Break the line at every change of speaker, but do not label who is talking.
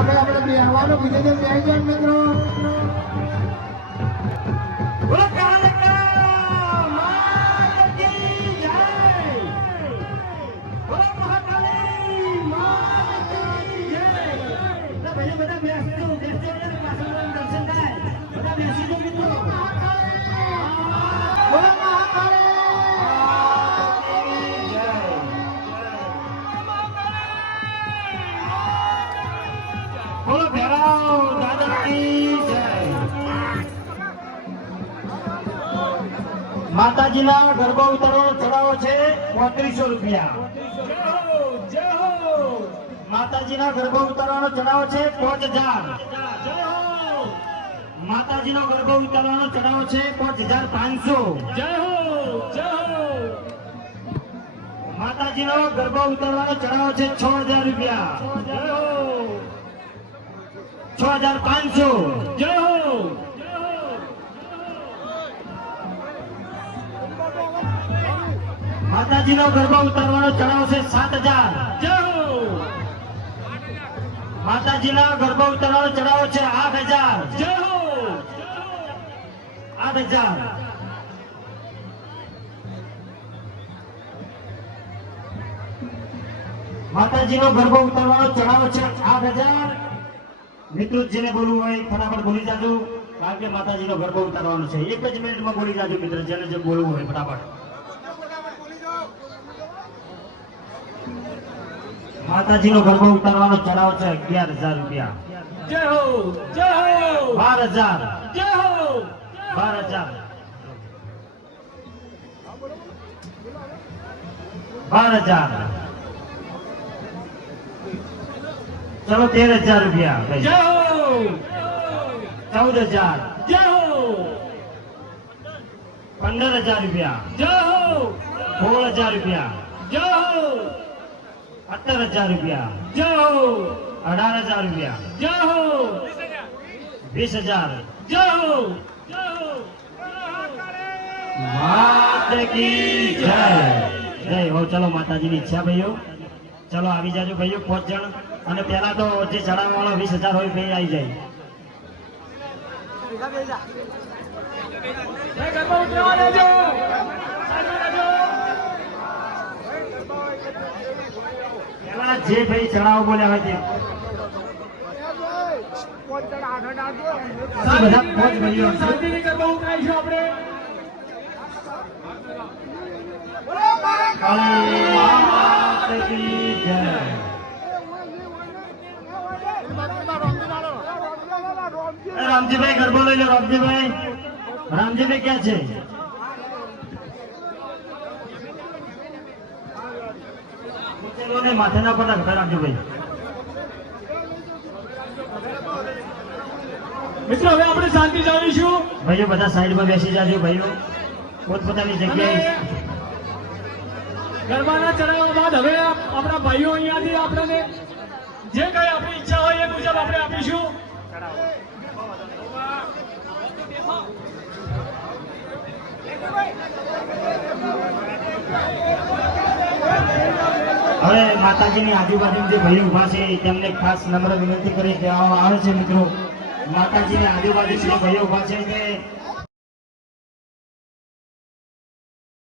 આપણે આપણે બેહવાનું બીજે બેહી જાય મિત્રો.
માતાજીના ગરબા ઉતારવાનો ચડાવો છે પોત્રીસો રૂપિયા. માતાજીના ગરબા ઉતારવાનો ચડાવો છે પાંચ હજાર. માતાજીનો ગરબો ઉતારવાનો ચડાવો છે પાંચ હજાર પાંચસો. માતાજીનો ગરબો ઉતારવાનો ચડાવો છે છ હજાર રૂપિયા. છ હજાર પાંચસો. માતાજીનો ગરબો ઉતારવાનો ચડાવો છે સાત હજાર. માતાજીના ગરબો ઉતારવાનો ચડાવો છે આઠ હજાર. આઠ હજાર. માતાજીનો ગરબો ઉતારવાનો ચડાવો છે આઠ હજાર. જેને બોલવું હોય, ફટાફટ બોલી જાજો. કારણ કે માતાજીનો ગરબો ઉતારવાનો છે. એક જ મિનિટમાં બોલી જાજો મિત્ર, જેને જે બોલવું હોય, ફટાફટ. માતાજીનો ગરબો ઉતારવાનો ચડાવો છે અગિયાર હજાર રૂપિયા. બાર હજાર. બાર હજાર. બાર હજાર. ચલો તેર હજાર રૂપિયા ભાઈ. ચૌદ હજાર. પંદર હજાર રૂપિયા. સોળ હજાર રૂપિયા. સત્તર હજાર રૂપિયા અઢાર હજાર રૂપિયા વીસ હજાર માત કી જય જય હો ચલો માતાજીની ઈચ્છા ભાઈઓ। ચલો આવી જાજો ભાઈઓ પાંચ જણ. અને પેલા તો જે ચડાવવા વાળો વીસ હજાર હોય ભાઈ આવી જાય. પેલા જે ભાઈ ચડાવ બોલ્યા હોય તે. બધા પાંચ ભાઈઓ રામજીભાઈ ગરબો લઈ લો રામજીભાઈ. રામજીભાઈ ક્યાં છે ચલો ને માથે ના પડતા ઘરે રામજીભાઈ
મિત્રો હવે આપણે શાંતિ જાણીશું
ભાઈઓ બધા સાઈડમાં બેસી જાજો ભાઈઓ. પોતપોતાની જગ્યાએ.
ગરબાના ચડાવ્યા બાદ હવે આપણા ભાઈઓ અહીંયાથી આપણને જે કઈ આપણી ઈચ્છા હોય એ મુજબ આપણે આપીશું.
હવે માતાજીની આજુબાજુ જે ભાઈઓ ઊભા છે, તેમને ખાસ નમ્ર વિનંતી કરી કહેવામાં આવે છે મિત્રો. માતાજીની આજુબાજુ જે ભાઈઓ ઊભા છે, તે